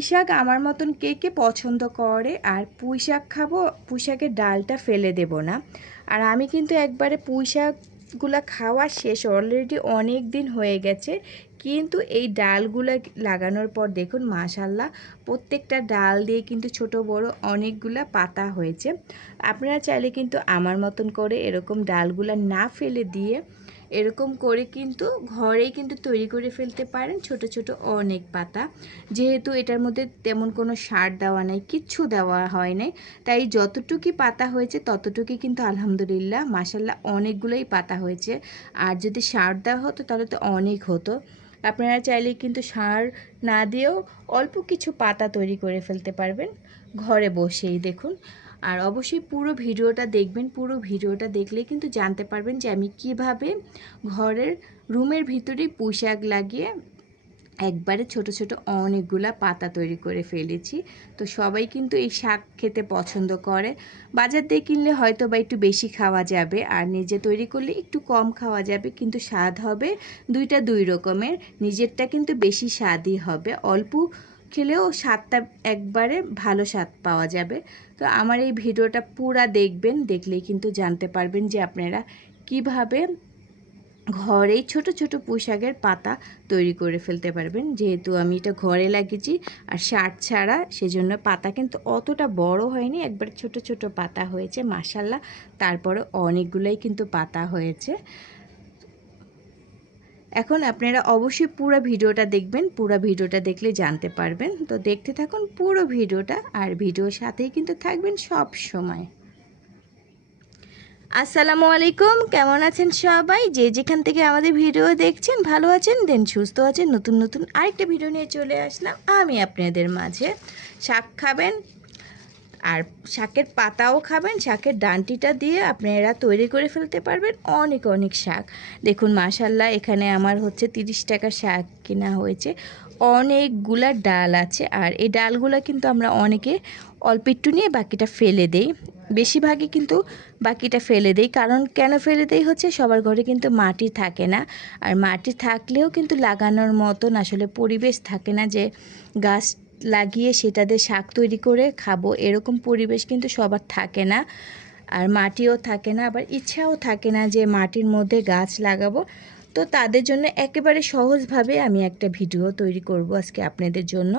পুঁই শাক আমার মতন কে কে পছন্দ করে আর পুঁই শাক খাবো, পুঁই শাকের ডালটা ফেলে দেব না। আর আমি কিন্তু একবারে পুঁই শাকগুলা খাওয়া শেষ, অলরেডি অনেক দিন হয়ে গেছে, কিন্তু এই ডালগুলা লাগানোর পর দেখুন মাশাল্লাহ প্রত্যেকটা ডাল দিয়ে কিন্তু ছোট বড় অনেকগুলা পাতা হয়েছে। আপনারা চাইলে কিন্তু আমার মতন করে এরকম ডালগুলা না ফেলে দিয়ে এরকম করে কিন্তু ঘরেই কিন্তু তৈরি করে ফেলতে পারেন ছোট ছোট অনেক পাতা। যেহেতু এটার মধ্যে তেমন কোনো সার দেওয়া নেই, কিচ্ছু দেওয়া হয় নাই, তাই যতটুকুই পাতা হয়েছে ততটুকুই কিন্তু আলহামদুলিল্লাহ মাশাল্লাহ অনেকগুলোই পাতা হয়েছে। আর যদি সার দেওয়া হতো তাহলে তো অনেক হতো। আপনারা চাইলে কিন্তু সার না দিয়েও অল্প কিছু পাতা তৈরি করে ফেলতে পারবেন ঘরে বসেই। দেখুন, আর অবশ্যই পুরো ভিডিওটা দেখবেন। পুরো ভিডিওটা দেখলে কিন্তু জানতে পারবেন যে আমি কিভাবে ঘরের রুমের ভিতরেই পুঁই শাক লাগিয়ে একবারে ছোট ছোট অনেকগুলা পাতা তৈরি করে ফেলেছি। তো সবাই কিন্তু এই শাক খেতে পছন্দ করে। বাজার দিয়ে কিনলে হয়তো বা একটু বেশি খাওয়া যাবে, আর নিজে তৈরি করলে একটু কম খাওয়া যাবে, কিন্তু স্বাদ হবে দুইটা দুই রকমের। নিজেরটা কিন্তু বেশি স্বাদই হবে, অল্প খেলেও স্বাদটা একবারে ভালো স্বাদ পাওয়া যাবে। তো আমার এই ভিডিওটা পুরা দেখবেন, দেখলেই কিন্তু জানতে পারবেন যে আপনারা কিভাবে ঘরেই ছোট ছোট পুঁই শাকের পাতা তৈরি করে ফেলতে পারবেন। যেহেতু আমি এটা ঘরে লাগিয়েছি আর সার ছাড়া, সেজন্য পাতা কিন্তু অতটা বড় হয়নি, একবার ছোট ছোট পাতা হয়েছে মাশাল্লাহ। তারপরে অনেকগুলোই কিন্তু পাতা হয়েছে। এখন আপনারা অবশ্যই পুরো ভিডিওটা দেখবেন, পুরো ভিডিওটা দেখলে জানতে পারবেন। তো দেখতে থাকুন পুরো ভিডিওটা, আর ভিডিওর সাথেই কিন্তু থাকবেন সব সময়। আসসালামু আলাইকুম, কেমন আছেন সবাই? যে যেখান থেকে আমাদের ভিডিও দেখছেন ভালো আছেন, দেন সুস্থ আছেন। নতুন নতুন আরেকটা ভিডিও নিয়ে চলে আসলাম আমি আপনাদের মাঝে। শাক খাবেন আর শাকের পাতাও খাবেন, শাকের ডান্টিটা দিয়ে আপনারা তৈরি করে ফেলতে পারবেন অনেক অনেক শাক। দেখুন মাশাল্লাহ এখানে আমার হচ্ছে 30 টাকা শাক কেনা হয়েছে, অনেকগুলা ডাল আছে। আর এই ডালগুলা কিন্তু আমরা অনেকে অল্প একটু নিয়ে বাকিটা ফেলে দেই, বেশিরভাগই কিন্তু বাকিটা ফেলে দেই। কারণ কেন ফেলে দেই হচ্ছে সবার ঘরে কিন্তু মাটি থাকে না, আর মাটি থাকলেও কিন্তু লাগানোর মতন আসলে পরিবেশ থাকে না যে গাছ লাগিয়ে সেটাতে শাক তৈরি করে খাবো, এরকম পরিবেশ কিন্তু সবার থাকে না। আর মাটিও থাকে না, আবার ইচ্ছাও থাকে না যে মাটির মধ্যে গাছ লাগাবো। তো তাদের জন্য একেবারে সহজভাবে আমি একটা ভিডিও তৈরি করব আজকে আপনাদের জন্য।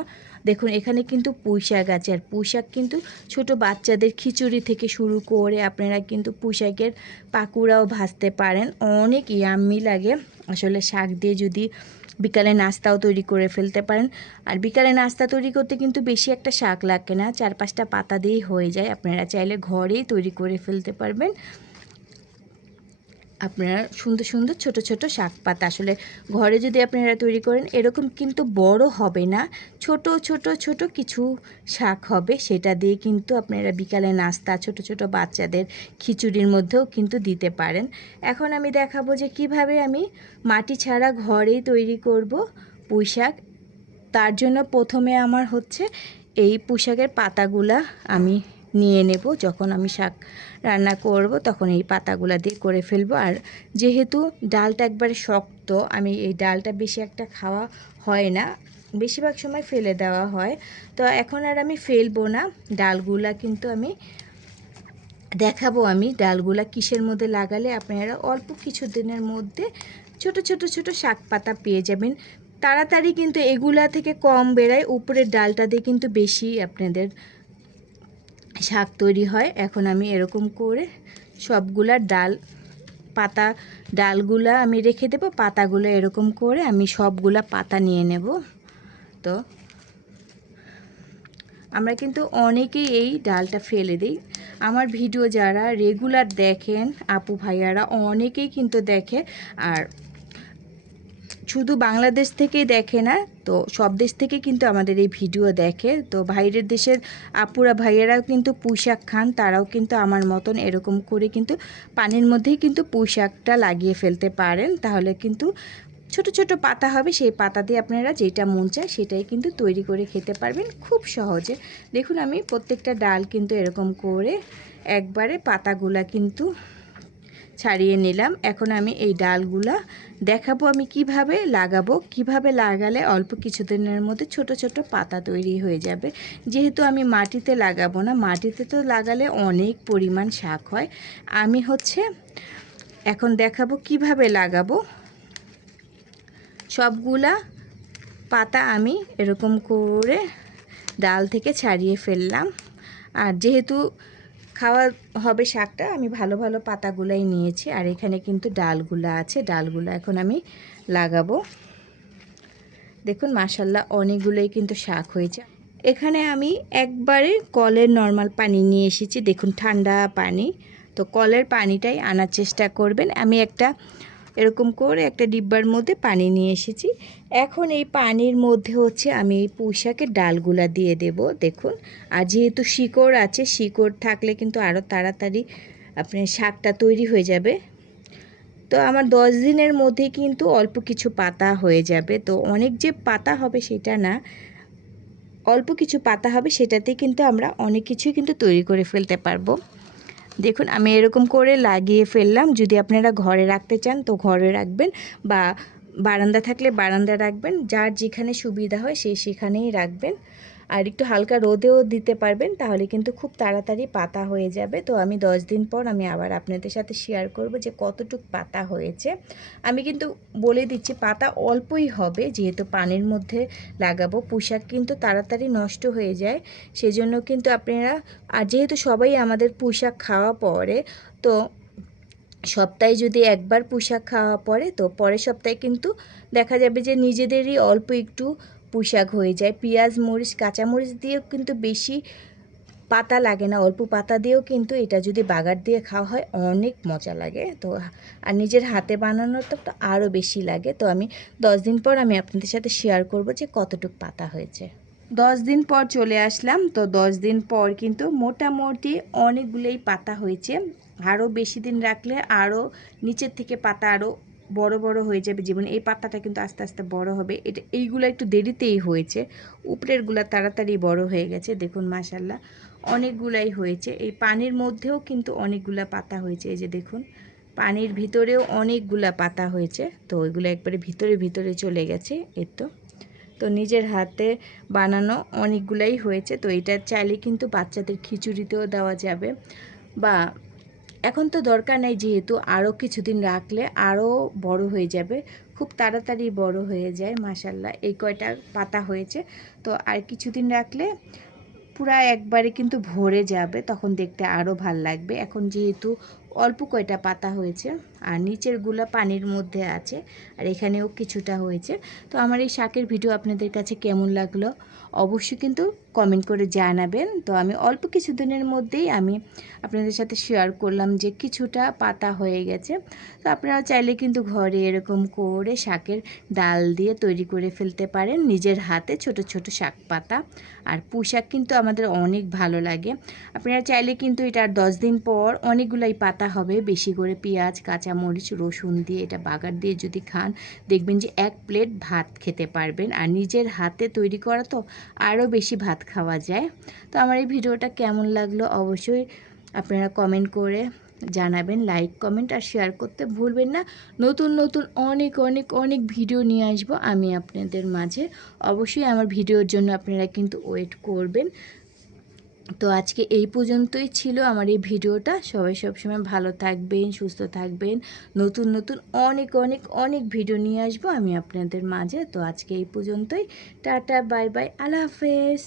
দেখুন এখানে কিন্তু পুঁই শাক আছে, আর পুঁই শাক কিন্তু ছোটো বাচ্চাদের খিচুড়ি থেকে শুরু করে আপনারা কিন্তু পুঁই শাকের পাকুড়াও ভাজতে পারেন, অনেক ইয়াম্মি লাগে আসলে। শাক দিয়ে যদি বিকালে নাস্তাও তৈরি করে ফেলতে পারেন। আর বিকালে নাস্তা তৈরি করতে কিন্তু বেশি একটা শাক লাগে না, 4-5টা পাতা দিয়েই হয়ে যায়। আপনারা চাইলে ঘরেই তৈরি করে ফেলতে পারবেন। আপনারা সুন্দর সুন্দর ছোট ছোট শাক পাতা আসলে ঘরে যদি আপনারা তৈরি করেন এরকম কিন্তু বড় হবে না, ছোট ছোট ছোট কিছু শাক হবে, সেটা দিয়ে কিন্তু আপনারা বিকালে নাস্তা ছোট ছোট বাচ্চাদের খিচুড়ির মধ্যেও কিন্তু দিতে পারেন। এখন আমি দেখাবো যে কিভাবে আমি মাটি ছাড়া ঘরেই তৈরি করব পুঁই শাক। তার জন্য প্রথমে আমার হচ্ছে এই পুঁই শাকের পাতাগুলা আমি নিয়ে নেব। যখন আমি শাক রান্না করব তখন এই পাতাগুলা দিয়ে করে ফেলবো। আর যেহেতু ডালটা একবারে শক্ত, আমি এই ডালটা বেশি একটা খাওয়া হয় না, বেশিরভাগ সময় ফেলে দেওয়া হয়। তো এখন আর আমি ফেলবো না, ডালগুলা কিন্তু আমি দেখাবো আমি ডালগুলা কিসের মধ্যে লাগালে আপনারা অল্প কিছু দিনের মধ্যে ছোট ছোট ছোট শাক পাতা পেয়ে যাবেন। তাড়াতাড়ি কিন্তু এগুলা থেকে কম বেড়ায়, উপরের ডালটা দিয়ে কিন্তু বেশি আপনাদের শাক তৈরি হয়। এখন আমি এরকম করে সবগুলা ডালগুলা আমি রেখে দেব, পাতাগুলো এরকম করে আমি সবগুলা পাতা নিয়ে নেব। তো আমরা কিন্তু অনেকেই এই ডালটা ফেলে দিই। আমার ভিডিও যারা রেগুলার দেখেন আপু ভাইয়ারা অনেকেই কিন্তু দেখে, আর শুধু বাংলাদেশ থেকেই দেখে না, তো সব দেশ থেকে কিন্তু আমাদের এই ভিডিও দেখে। তো বাইরের দেশের আপুরা ভাইয়েরাও কিন্তু পুঁই শাক খান, তারাও কিন্তু আমার মতন এরকম করে কিন্তু পানির মধ্যেই কিন্তু পুঁই শাকটা লাগিয়ে ফেলতে পারেন, তাহলে কিন্তু ছোট ছোট পাতা হবে, সেই পাতা দিয়ে আপনারা যেটা মন চায় সেটাই কিন্তু তৈরি করে খেতে পারবেন খুব সহজে। দেখুন আমি প্রত্যেকটা ডাল কিন্তু এরকম করে একবারে পাতাগুলা কিন্তু ছাড়িয়ে নিলাম। এখন আমি এই ডালগুলা দেখাবো আমি কিভাবে লাগাবো, কিভাবে লাগালে অল্প কিছুদিনের মধ্যে ছোট ছোট পাতা তৈরি হয়ে যাবে। যেহেতু আমি মাটিতে লাগাবো না, মাটিতে তো লাগালে অনেক পরিমাণ শাক হয়। আমি এখন দেখাবো কিভাবে লাগাবো। সবগুলা পাতা আমি এরকম করে ডাল থেকে ছাড়িয়ে ফেললাম। আর যেহেতু খাওয়া হবে শাকটা, আমি ভালো ভালো পাতাগুলাই নিয়েছি। আর এখানে কিন্তু ডালগুলা আছে, ডালগুলো এখন আমি লাগাবো। দেখুন মাশাল্লাহ অনেকগুলোই কিন্তু শাক হয়েছে। এখানে আমি একবারে কলের নর্মাল পানি নিয়ে এসেছি, দেখুন ঠান্ডা পানি। তো কলের পানিটাই আনার চেষ্টা করবেন। আমি এরকম করে একটা ডিব্বার মধ্যে পানি নিয়ে এসেছি। এখন এই পানির মধ্যে আমি এই পুঁই শাকের ডালগুলা দিয়ে দেব। দেখুন, আর যেহেতু শিকড় আছে, শিকড় থাকলে কিন্তু আরও তাড়াতাড়ি আপনার শাকটা তৈরি হয়ে যাবে। তো আমার 10 দিনের মধ্যে কিন্তু অল্প কিছু পাতা হয়ে যাবে। তো অনেক যে পাতা হবে সেটা না, অল্প কিছু পাতা হবে, সেটাতেই কিন্তু আমরা অনেক কিছুই কিন্তু তৈরি করে ফেলতে পারবো। দেখুন আমি এরকম করে লাগিয়ে ফেললাম। যদি আপনারা ঘরে রাখতে চান তো ঘরে রাখবেন, বা বারান্দা থাকলে বারান্দা রাখবেন, যার যেখানে সুবিধা হয় সেখানেই রাখবেন। আর একটু হালকা রোদেও দিতে পারবেন, তাহলে কিন্তু খুব তাড়াতাড়ি পাতা হয়ে যাবে। তো আমি 10 দিন পর আমি আবার আপনাদের সাথে শেয়ার করব যে কতটুক পাতা হয়েছে। আমি কিন্তু বলে দিচ্ছি পাতা অল্পই হবে, যেহেতু পানির মধ্যে লাগাবো। পুঁই শাক কিন্তু তাড়াতাড়ি নষ্ট হয়ে যায়, সেজন্য কিন্তু আপনারা, আর যেহেতু সবাই আমাদের পুঁই শাক খাওয়া পড়ে, তো সপ্তাহে যদি একবার পুঁই শাক খাওয়া পড়ে, তো পরের সপ্তাহে কিন্তু দেখা যাবে যে নিজেদেরই অল্প একটু পুঁই শাক হয়ে যায়। পেঁয়াজ, মরিচ, কাঁচামরিচ দিয়েও কিন্তু বেশি পাতা লাগে না, অল্প পাতা দিয়েও কিন্তু এটা যদি বাগার দিয়ে খাওয়া হয় অনেক মজা লাগে। তো আর নিজের হাতে বানানোটা তো আরও বেশি লাগে। তো আমি 10 দিন পর আমি আপনাদের সাথে শেয়ার করব যে কতটুক পাতা হয়েছে। 10 দিন পর চলে আসলাম। তো 10 দিন পর কিন্তু মোটামুটি অনেকগুলোই পাতা হয়েছে। আরও বেশি দিন রাখলে আরও নিচের থেকে পাতা আরও বড় বড় হয়ে যাবে। যেমন এই পাতাটা কিন্তু আস্তে আস্তে বড় হবে। এইগুলো একটু দেরিতেই হয়েছে, উপরেরগুলো তাড়াতাড়ি বড় হয়ে গেছে। দেখুন মাশাল্লাহ অনেকগুলাই হয়েছে। এই পানির মধ্যেও কিন্তু অনেকগুলা পাতা হয়েছে। এই যে দেখুন পানির ভিতরেও অনেকগুলা পাতা হয়েছে। তো ওইগুলো একবারে ভিতরে ভিতরে চলে গেছে। তো নিজের হাতে বানানো অনেকগুলাই হয়েছে। তো এটা চাইলে কিন্তু বাচ্চাদের খিচুড়িতেও দেওয়া যাবে, বা এখন তো দরকার নেই, যেহেতু আরও কিছুদিন রাখলে আরও বড় হয়ে যাবে, খুব তাড়াতাড়ি বড় হয়ে যায়। মাশাল্লাহ এই কয়টা পাতা হয়েছে। তো আর কিছুদিন রাখলে পুরা একবারে কিন্তু ভরে যাবে, তখন দেখতে আরও ভাল লাগবে। এখন যেহেতু অল্প কয়টা পাতা হয়েছে, আর নিচেরগুলো পানির মধ্যে আছে, আর এখানেও কিছুটা হয়েছে। তো আমার এই শাকের ভিডিও আপনাদের কাছে কেমন লাগলো অবশ্যই কিন্তু কমেন্ট করে জানাবেন। তো আমি অল্প কিছুদিনের মধ্যেই আমি আপনাদের সাথে শেয়ার করলাম যে কিছুটা পাতা হয়ে গেছে। তো আপনারা চাইলে কিন্তু ঘরে এরকম করে শাকের ডাল দিয়ে তৈরি করে ফেলতে পারেন নিজের হাতে ছোট ছোট শাক পাতা। আর পুঁই শাক কিন্তু আমাদের অনেক ভালো লাগে। আপনারা চাইলে কিন্তু এটা 10 দিন পর অনেকগুলাই পাতা হবে। বেশি করে পেঁয়াজ, কাঁচামরিচ, রসুন দিয়ে এটা বাগার দিয়ে যদি খান, দেখবেন যে 1 প্লেট ভাত খেতে পারবেন। আর নিজের হাতে তৈরি করা তো আরও বেশি ভাত খাওয়া যায়। তো আমার এই ভিডিওটা কেমন লাগলো অবশ্যই আপনারা কমেন্ট করে জানাবেন। লাইক, কমেন্ট আর শেয়ার করতে ভুলবেন না। নতুন নতুন অনেক অনেক অনেক ভিডিও নিয়ে আসবো আমি আপনাদের মাঝে। অবশ্যই আমার ভিডিওর জন্য আপনারা কিন্তু ওয়েট করবেন। তো আজকে এই পর্যন্তই ছিল আমার এই ভিডিওটা। সবাই সবসময় ভালো থাকবেন, সুস্থ থাকবেন। নতুন নতুন অনেক অনেক অনেক ভিডিও নিয়ে আসবো আমি আপনাদের মাঝে। তো আজকে এই পর্যন্তই। টাটা, বাই বাই, আল্লাহ হাফেজ।